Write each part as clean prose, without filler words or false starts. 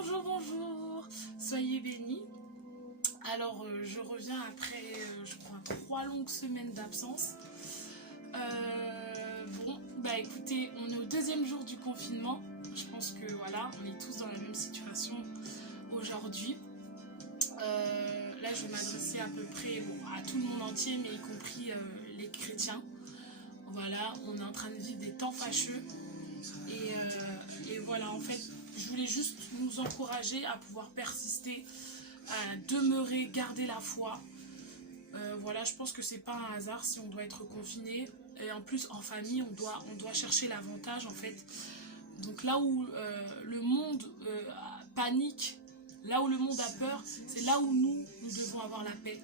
Bonjour, bonjour, soyez bénis. Alors, je reviens après, je crois, 3 longues semaines d'absence. Écoutez, on est au 2e jour du confinement. Je pense que voilà, on est tous dans la même situation aujourd'hui. Là, je vais m'adresser à peu près à tout le monde entier, mais y compris les chrétiens. Voilà, on est en train de vivre des temps fâcheux. Et voilà, en fait, je voulais juste nous encourager à pouvoir persister, à demeurer, garder la foi. Voilà, je pense que c'est pas un hasard si on doit être confiné. Et en plus, en famille, on doit chercher l'avantage, en fait. Donc là où le monde panique, là où le monde a peur, c'est là où nous devons avoir la paix.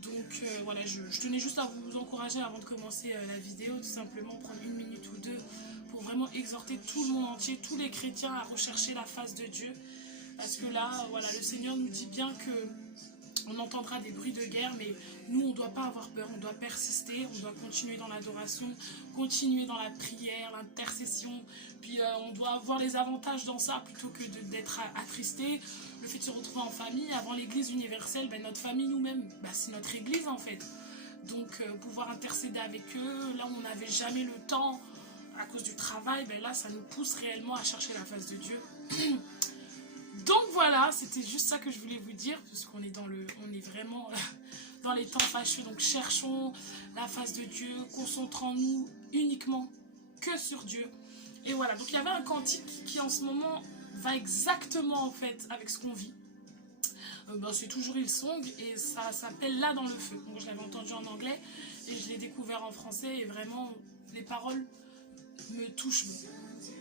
Donc voilà, je tenais juste à vous encourager avant de commencer la vidéo, tout simplement prendre 1 minute ou 2 pour vraiment exhorter tout le monde entier, tous les chrétiens à rechercher la face de Dieu. Parce que là, voilà, le Seigneur nous dit bien que on entendra des bruits de guerre, mais nous, on ne doit pas avoir peur, on doit persister, on doit continuer dans l'adoration, continuer dans la prière, l'intercession, puis on doit avoir les avantages dans ça plutôt que d'être attristé. Le fait de se retrouver en famille, avant l'église universelle, notre famille nous-mêmes, c'est notre église en fait. Donc pouvoir intercéder avec eux, là où on n'avait jamais le temps à cause du travail, là ça nous pousse réellement à chercher la face de Dieu. Donc voilà, c'était juste ça que je voulais vous dire, parce qu'on est on est vraiment dans les temps fâcheux. Donc cherchons la face de Dieu, concentrons-nous uniquement que sur Dieu. Et voilà, donc il y avait un cantique qui en ce moment va exactement en fait avec ce qu'on vit. C'est toujours Hillsong et ça s'appelle Là dans le feu. Donc je l'avais entendu en anglais et je l'ai découvert en français et vraiment les paroles me touchent.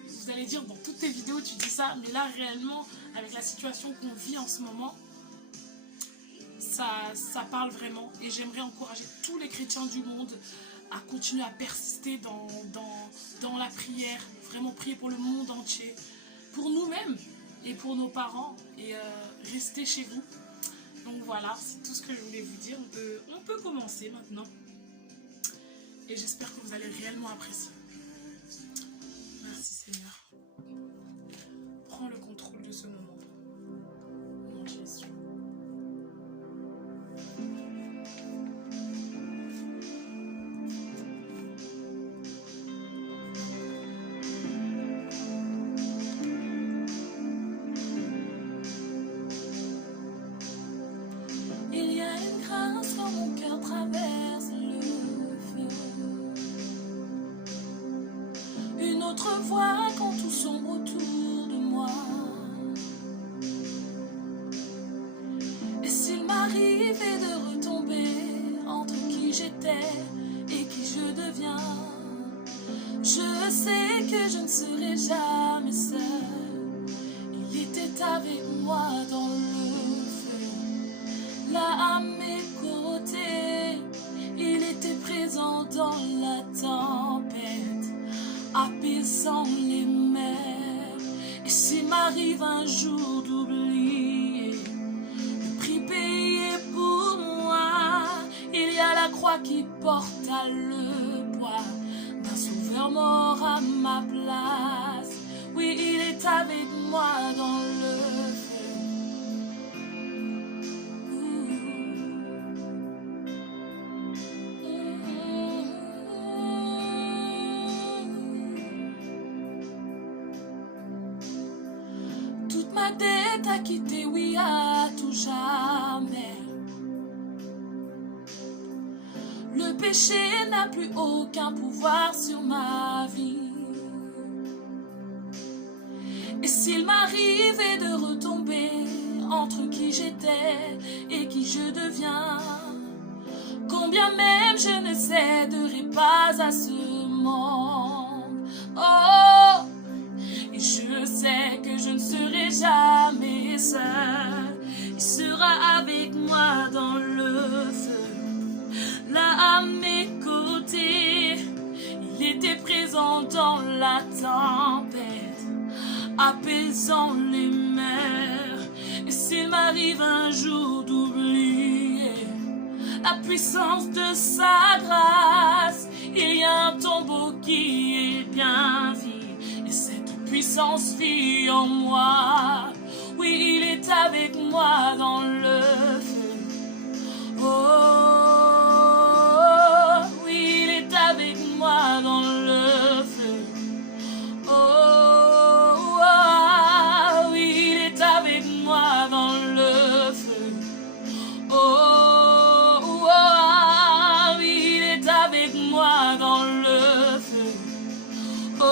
Vous allez dire dans toutes tes vidéos tu dis ça, mais là réellement avec la situation qu'on vit en ce moment, ça parle vraiment. Et j'aimerais encourager tous les chrétiens du monde à continuer à persister dans la prière, vraiment prier pour le monde entier, pour nous-mêmes et pour nos parents, et rester chez vous. Donc voilà, c'est tout ce que je voulais vous dire. On peut commencer maintenant et j'espère que vous allez réellement apprécier. Merci Seigneur. Prends le contrôle de ce moment. Au nom de Jésus. Il y a une grâce quand mon cœur traverse le feu. Une autre voix quand tout sombre autour de moi. Et s'il m'arrivait de retomber entre qui j'étais et qui je deviens, je sais que je ne serai jamais seule. Il était avec moi dans le feu, là à mes côtés. Il était présent dans la tempête, apaisant les mers. Et s'il m'arrive un jour d'oublier le prix payé pour moi, il y a la croix qui porta le poids d'un sauveur mort à ma place. Oui, il est avec moi dans le feu. Toute ma dette à quitter, oui, à tout jamais. Le péché n'a plus aucun pouvoir sur ma vie. Et s'il m'arrivait de retomber entre qui j'étais et qui je deviens, combien même je ne céderai pas à ce monde. Oh, et je sais que je ne serai jamais seule. Il sera avec moi dans le feu, là à mes côtés. Il était présent dans la tempête, apaisant les mers. Et s'il m'arrive un jour d'oublier la puissance de sa grâce, il y a un tombeau qui est bien vide, et cette puissance vit en moi. moi dans le feu. Oh, oui, il est avec moi dans le feu. Oh, oui, il est avec moi dans le feu. Oh, oui, il est avec moi dans le feu. Oh,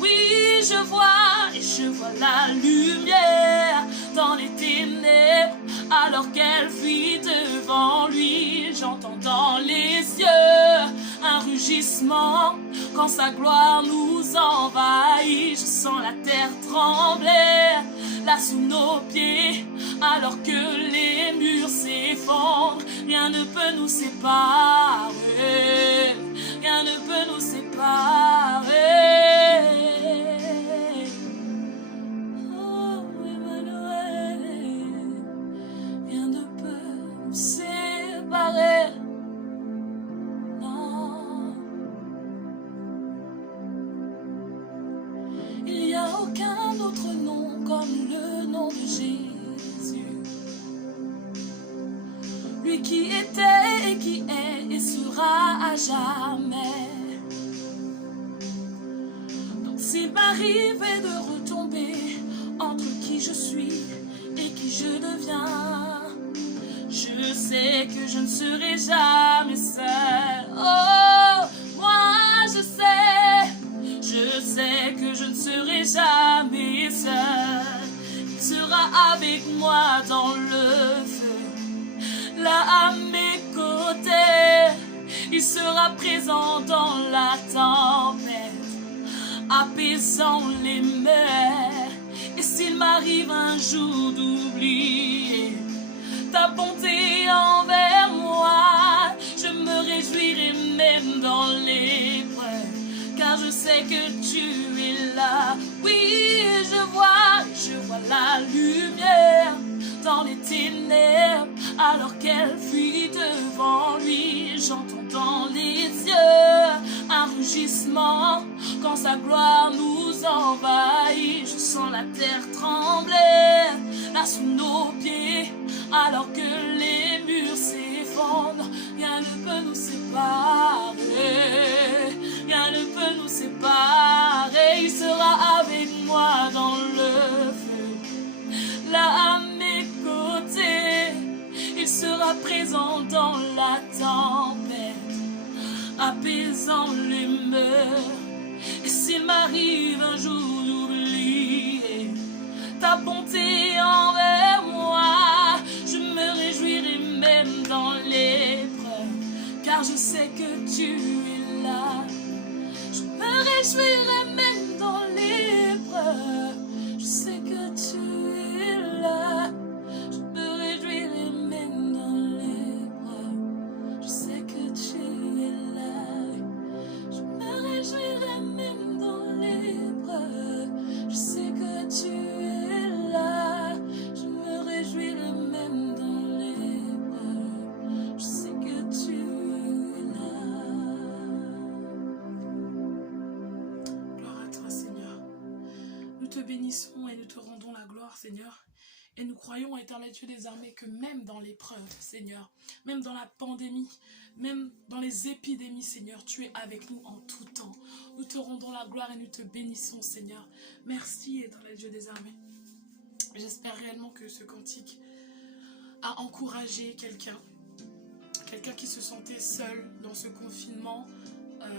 oui, je vois la lumière dans les ténèbres, alors qu'elle fuit devant lui. J'entends dans les yeux un rugissement quand sa gloire nous envahit. Je sens la terre trembler là sous nos pieds, alors que les murs s'effondrent. Rien ne peut nous séparer, rien ne peut nous séparer. Oh Emmanuel, rien ne peut nous séparer. Non, il n'y a aucun autre nom comme le nom de Jésus. Lui qui était et qui est et sera à jamais. Donc s'il m'arrivait de retomber entre qui je suis et qui je deviens, je sais que je ne serai jamais seule. Oh, moi je sais que je ne serai jamais seule. Il sera avec moi dans le feu, là à mes côtés. Il sera présent dans la tempête, apaisant les mers. Et s'il m'arrive un jour d'oublier ta bonté envers moi, je me réjouirai même dans l'épreuve, car je sais que tu es là. Oui, je vois la lumière dans les ténèbres, alors qu'elle fuit devant lui. J'entends dans les yeux un rugissement quand sa gloire nous envahit. Je sens la terre trembler là sous nos pieds, alors que les murs s'effondrent. Rien ne peut nous séparer, rien ne peut nous séparer. Il sera avec moi dans le feu, là à mes côtés. Il sera présent dans la tempête, apaisant les mers. Et s'il m'arrive un jour d'oublier ta bonté envers moi, je me réjouirai même dans l'épreuve, car je sais que tu es là. Je me réjouirai même dans l'épreuve, je sais que tu es là. Je me réjouirai même dans l'épreuve, je sais que tu es là. Je me réjouirai même dans l'épreuve, je sais que tu es là. Je me réjouirai même dans l'épreuve, je sais que tu es là. Gloire à toi, Seigneur. Nous te bénissons et nous te rendons la gloire, Seigneur. Et nous croyons, éternel Dieu des armées, que même dans l'épreuve, Seigneur, même dans la pandémie, même dans les épidémies, Seigneur, tu es avec nous en tout temps. Nous te rendons la gloire et nous te bénissons, Seigneur. Merci, éternel Dieu des armées. J'espère réellement que ce cantique a encouragé quelqu'un qui se sentait seul dans ce confinement,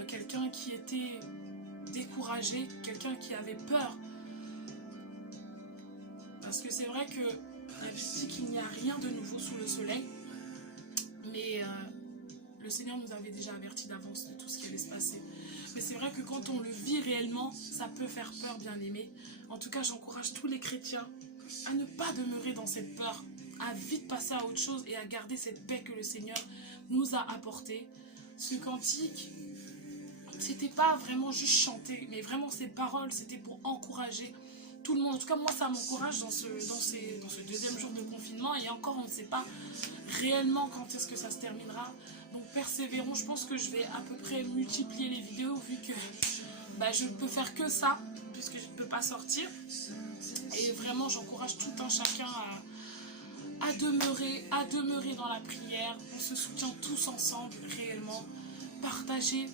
quelqu'un qui était découragé, quelqu'un qui avait peur. Parce que c'est vrai que la Bible dit qu'il n'y a rien de nouveau sous le soleil, mais le Seigneur nous avait déjà averti d'avance de tout ce qui allait se passer. Mais c'est vrai que quand on le vit réellement, ça peut faire peur, bien aimé. En tout cas, j'encourage tous les chrétiens à ne pas demeurer dans cette peur, à vite passer à autre chose et à garder cette paix que le Seigneur nous a apportée. Ce cantique, c'était pas vraiment juste chanter, mais vraiment ces paroles, c'était pour encourager tout le monde. En tout cas, moi, ça m'encourage dans ce deuxième jour de confinement. Et encore, on ne sait pas réellement quand est-ce que ça se terminera. Donc, persévérons. Je pense que je vais à peu près multiplier les vidéos vu que je ne peux faire que ça, puisque je ne peux pas sortir. Et vraiment, j'encourage tout un chacun à demeurer dans la prière. On se soutient tous ensemble, réellement. Partager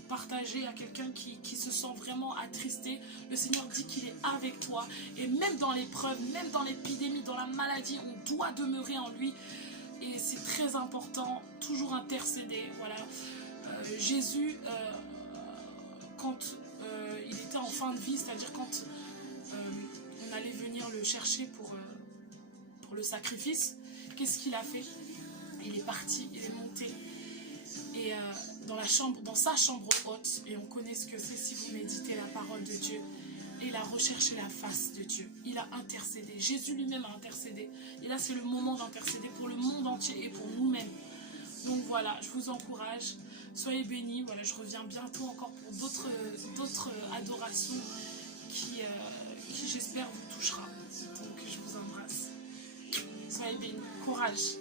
à quelqu'un qui se sent vraiment attristé. Le Seigneur dit qu'il est avec toi. Et même dans l'épreuve, même dans l'épidémie, dans la maladie, on doit demeurer en lui. Et c'est très important, toujours intercéder. Voilà. Jésus, quand il était en fin de vie, c'est-à-dire quand on allait venir le chercher pour le sacrifice, qu'est-ce qu'il a fait? Il est parti, il est monté et dans sa chambre haute, et on connaît ce que c'est si vous méditez la parole de Dieu. Et il a recherché la face de Dieu. Il a intercédé. Jésus lui-même a intercédé. Et là, c'est le moment d'intercéder pour le monde entier et pour nous-mêmes. Donc voilà, je vous encourage. Soyez bénis. Voilà, je reviens bientôt encore pour d'autres adorations qui j'espère vous touchera. Donc je vous embrasse. Soyez bénis. Courage.